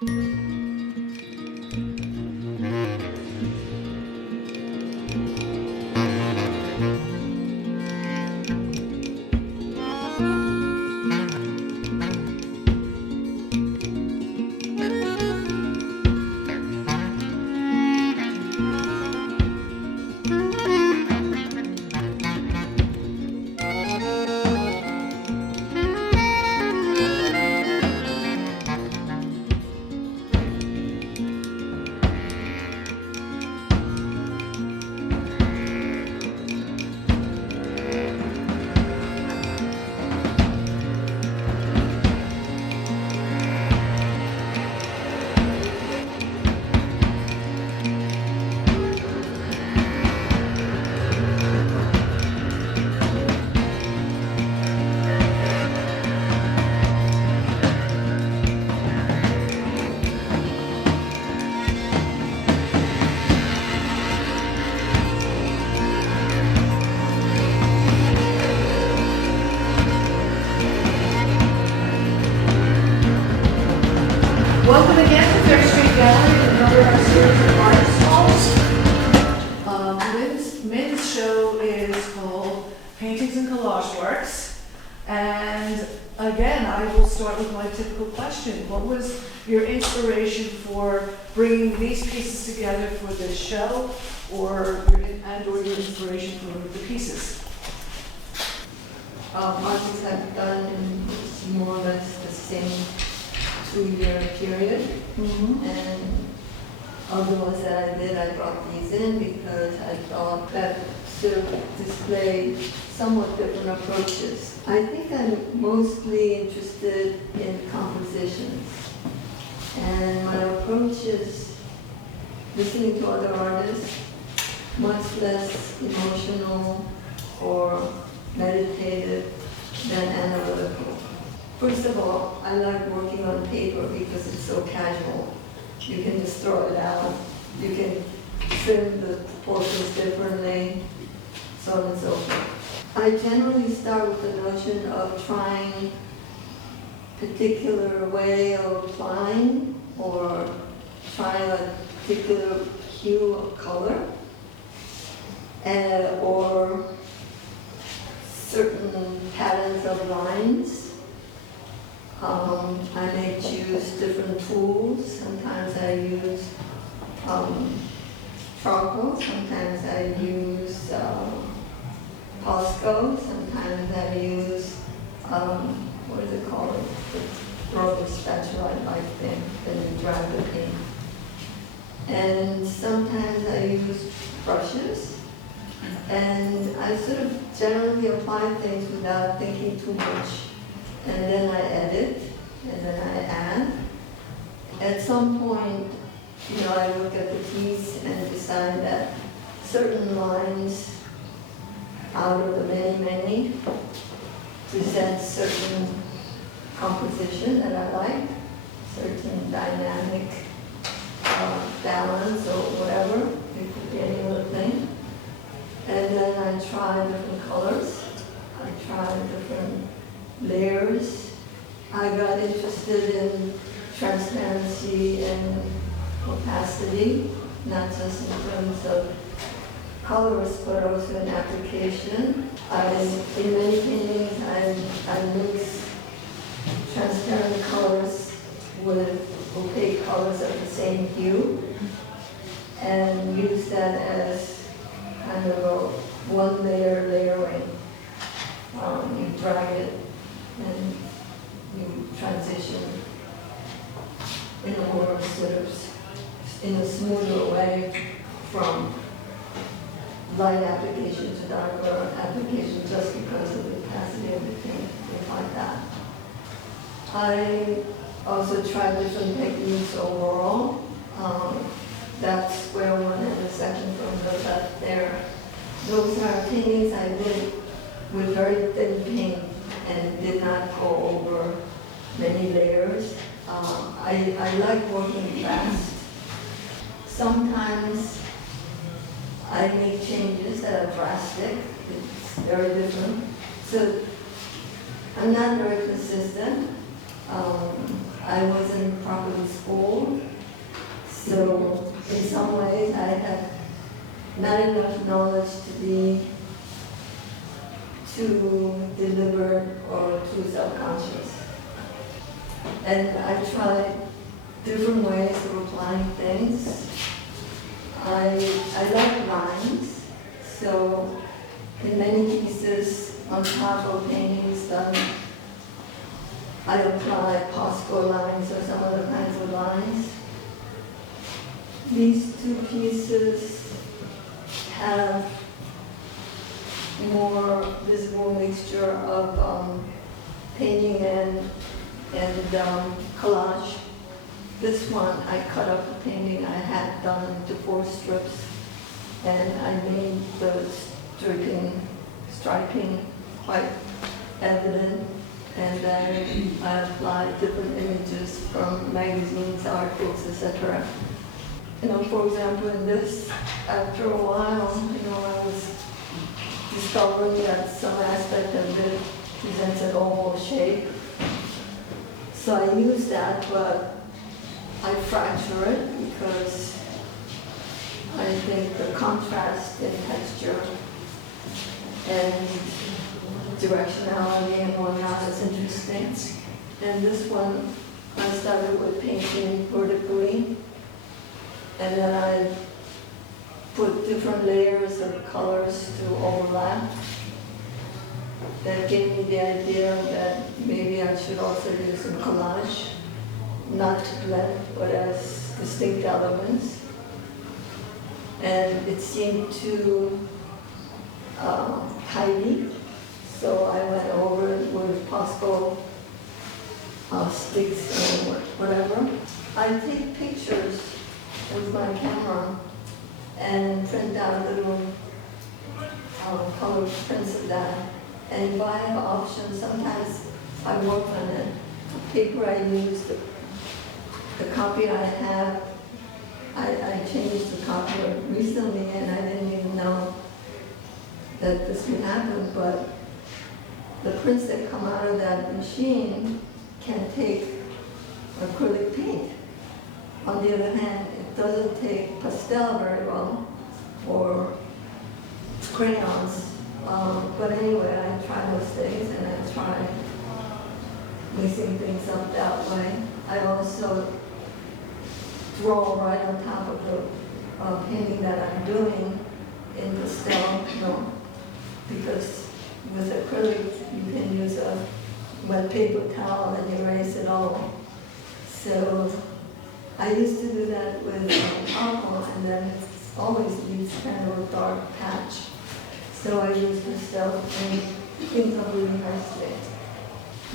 Welcome again to Third Street Gallery, another series of art stalls. Min's show is called Paintings and Collage Works. And again, I will start with my typical question. What was your inspiration for bringing these pieces together for this show, or your inspiration for the pieces? Artists have done in more or less the same 2-year period. And of the ones that I did, I brought these in because I thought that sort of displayed somewhat different approaches. I think I'm mostly interested in compositions. And my approach is listening to other artists, much less emotional or meditative than analytical. First of all, I like working on paper because it's so casual. You can just throw it out. You can trim the portions differently, so on and so forth. I generally start with the notion of trying a particular way of applying or trying a particular hue of color or certain patterns of lines. I may choose different tools. Sometimes I use charcoal, sometimes I use Posco, sometimes I use, what is it called? The rubber spatula-like thing that you dry the paint. And sometimes I use brushes. And I sort of generally apply things without thinking too much. And then I edit, and then I add. At some point, I look at the piece and decide that certain lines out of the many present certain composition that I like, certain dynamic balance or whatever. It could be any other thing. And then I try different colors. I try different layers. I got interested in transparency and opacity, not just in terms of colors, but also in application. In many paintings, I mix transparent colors with opaque colors of the same hue and use that as kind of a one-layer layering. You drag it and you transition in a more sort of, in a smoother way from light application to darker application just because of the opacity of the paint, things like that. I also tried different techniques overall. That's square one and the second from the left there. Those are paintings I did with very thin paint and did not go over many layers. I like working fast. Sometimes I make changes that are drastic. It's very different. So I'm not very consistent. I wasn't properly schooled. So in some ways I had not enough knowledge too deliberate or too self-conscious. And I tried different ways of applying things. I like lines, so in many pieces on top of paintings done, I apply Posco lines or some other kinds of lines. These two pieces have more visible mixture of painting and collage. This one, I cut up a painting I had done into 4 strips, and I made the striping quite evident, and then I applied different images from magazines, art books, etc. For example, in this, after a while, I was discovering that some aspect of it presents an oval shape. So I use that, but I fracture it because I think the contrast in texture and directionality and whatnot is interesting. And this one, I started with painting vertically, and then I put different layers of colors to overlap. That gave me the idea that maybe I should also use some collage, not to blend, but as distinct elements. And it seemed too tidy, so I went over it with Posco sticks and whatever. I take pictures with my camera and print out little colored prints of that. And if I have options, sometimes I work on it. The paper I use, the copy I have, I changed the copy recently, and I didn't even know that this can happen, but the prints that come out of that machine can take acrylic paint. On the other hand, it doesn't take pastel very well, or crayons. But anyway, I try those things, and I try mixing things up that way. I also draw right on top of the painting that I'm doing in pastel, because with acrylic you can use a wet paper towel and erase it all. So I used to do that with alcohol, and then it always leaves kind of a dark patch. So I use pastel and things up really nicely.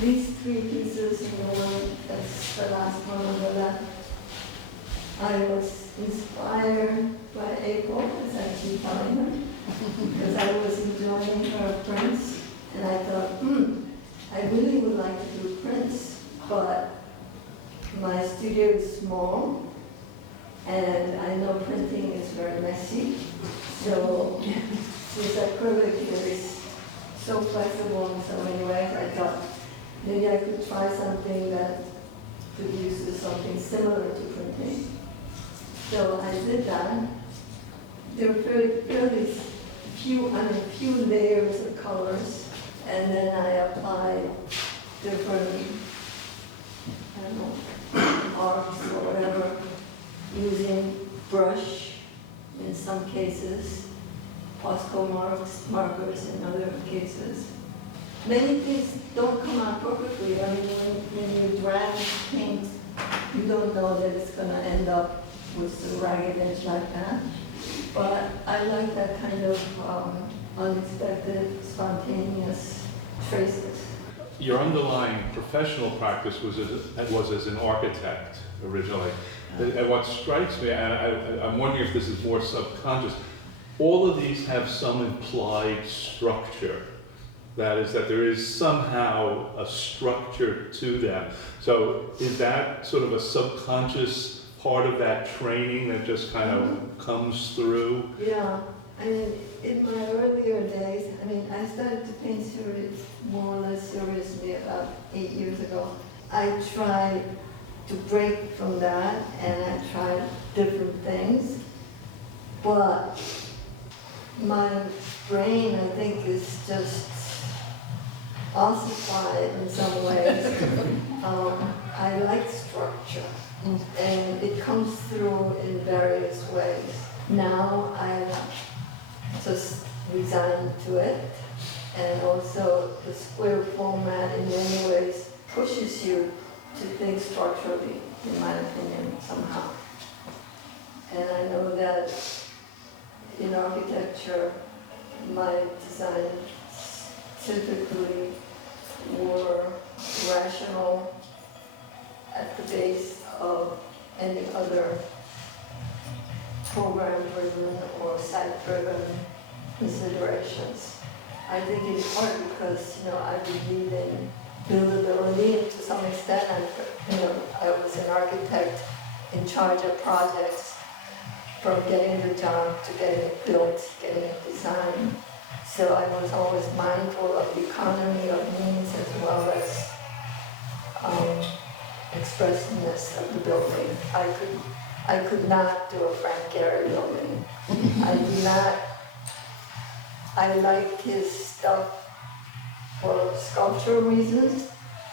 These 3 pieces, the one that's the last one on the left, I was inspired by April, as I keep telling her, because I was enjoying her prints, and I thought, I really would like to do prints, but my studio is small, and I know printing is very messy, so since acrylic is so flexible in so many ways, I thought maybe I could try something that produces something similar to printing. So I did that. There were fairly few layers of colors, and then I applied different, arcs or whatever, using brush in some cases, Posco markers in other cases. Many things don't come out perfectly. I mean, when you drag paint, you don't know that it's going to end up with some ragged edge like that. But I like that kind of unexpected, spontaneous traces. Your underlying professional practice was as an architect originally. And what strikes me, and I'm wondering if this is more subconscious, all of these have some implied structure. That is, that there is somehow a structure to them. So is that sort of a subconscious part of that training that just kind of comes through? Yeah, I mean, in my earlier days, I started to paint more or less seriously about 8 years ago. I tried to break from that, and I tried different things. But my brain, I think, is just ossified in some ways. I like structure, and it comes through in various ways. Now I just resigned to it, and also the square format in many ways pushes you to think structurally, in my opinion, somehow. And I know that in architecture, my designs typically were rational at the base of any other program-driven or site-driven considerations. I think in part because, I believe in buildability, and to some extent, I was an architect in charge of projects from getting the job to getting it built, getting it designed. So I was always mindful of the economy of means as well as expressiveness of the building. I could not do a Frank Gehry building. I like his stuff for sculptural reasons,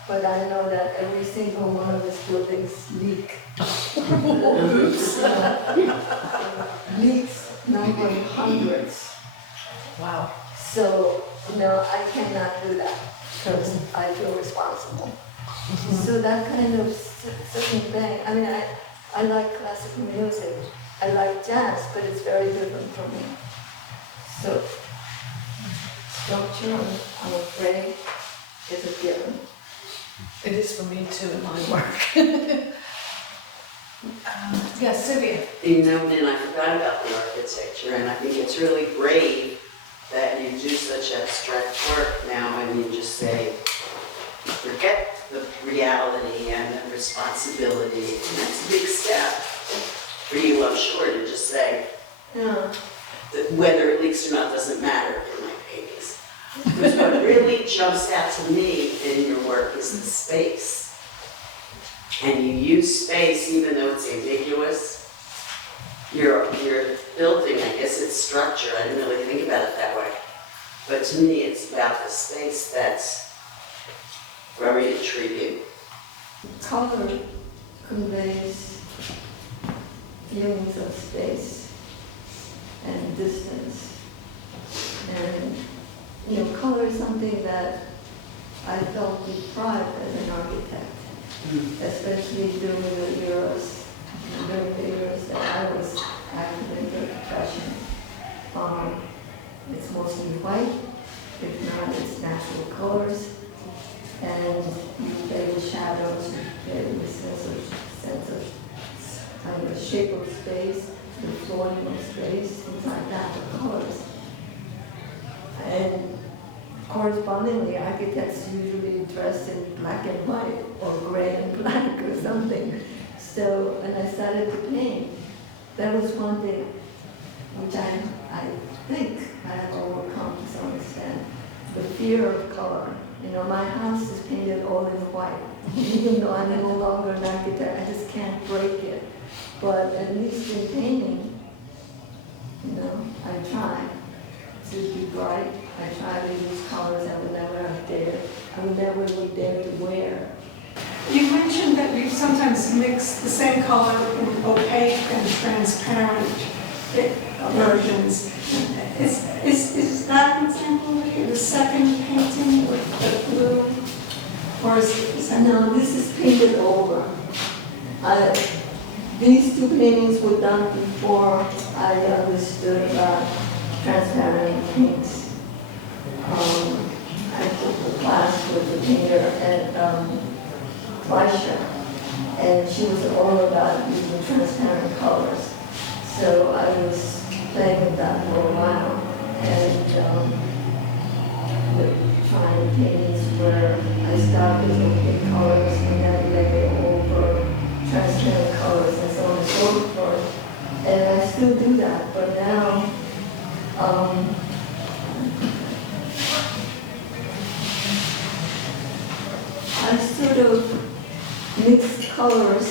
but I know that every single one of his buildings leak. Leaks numbering hundreds. Wow. So, I cannot do that because I feel responsible. So that kind of certain thing, I like classical music, I like jazz, but it's very different from me. So, structure, I'm afraid, is a given. It is for me too in my work. Yes, Sylvia. And I forgot about the architecture, and I think it's really brave that you do such abstract work now, and you just say, forget the reality and the responsibility, and that's a big step for you, I'm sure, to just say, Yeah. that whether it leaks or not doesn't matter for my babies. Because what really jumps out to me in your work is the space. And you use space even though it's ambiguous. Your building, I guess it's structure, I didn't really think about it that way. But to me, it's about the space that's very intriguing. Color conveys feelings of space and distance. And, color is something that I felt deprived as an architect, especially during the eras that I was active in the profession. It's mostly white, if not, it's natural colors. And you play with shadows, you play with sense of the shape of space, the flooring of space, things like that, the colors. And correspondingly, architects usually dress in black and white, or gray and black, or something. So when I started to paint, that was one thing which I think I have overcome to some extent, the fear of color. My house is painted all in white. Even though I'm no longer an architect, I just can't break it. But at least in painting, I try to be bright. I try to use colors I would never would dare to wear. You mentioned that you sometimes mix the same color in opaque and transparent versions. Is that an example of the second painting with the blue? Or is that No, this is painted over. These two paintings were done before I understood about transparent paints. I took a class with the painter at Fleischer, and she was all about using transparent colors. So I was playing with that for a while, and trying paintings where I start with opaque colors and then layer over transparent colors and so on and so forth. And I still do that, but now I sort of mix colors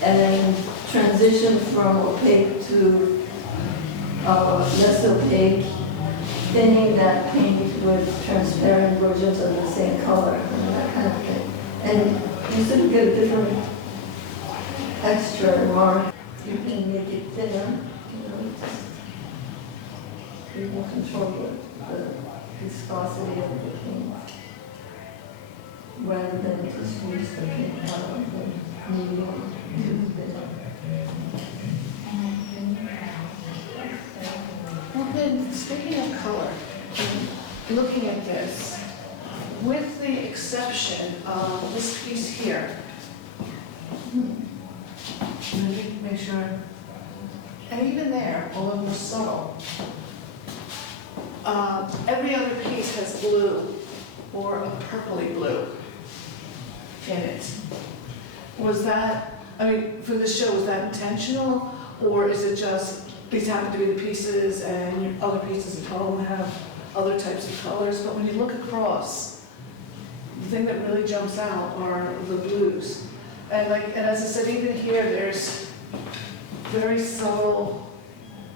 and transition from opaque to less opaque, thinning that paint with transparent versions of the same color, and that kind of thing. And you sort of get a different texture mark. You can make it thinner, just you can control the viscosity of the paint rather than just use the paint out of the medium to thinner. Well, then, speaking of color, looking at this, with the exception of this piece here, let me make sure, and even there, although more subtle, every other piece has blue or a purpley blue in it. Was that, I mean, for the show, was that intentional, or is it just these happen to be the pieces and your other pieces at home have other types of colors? But when you look across, the thing that really jumps out are the blues. And as I said, even here, there's very subtle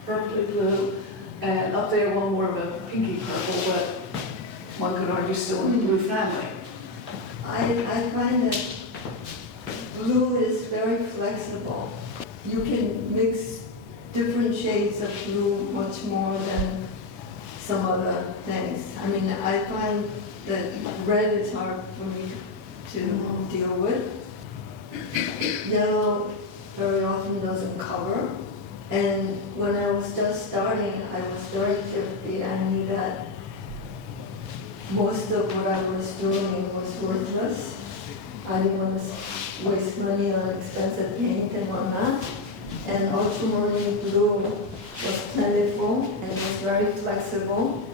purpley blue, and up there one more of a pinky purple, but one could argue still in the blue family. I find that blue is very flexible. You can mix different shades of blue much more than some other things. I mean, I find that red is hard for me to deal with. Yellow very often doesn't cover. And when I was just starting, I was very thrifty. I knew that most of what I was doing was worthless. I didn't want to waste money on expensive paint and whatnot. And ultramarine blue was plentiful and it was very flexible.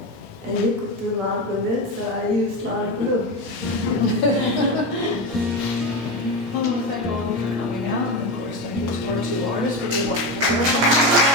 And you could do a lot with it, so I used a lot of glue. Well, I want to thank all of you for coming out, and of course, thank you to our two artists for doing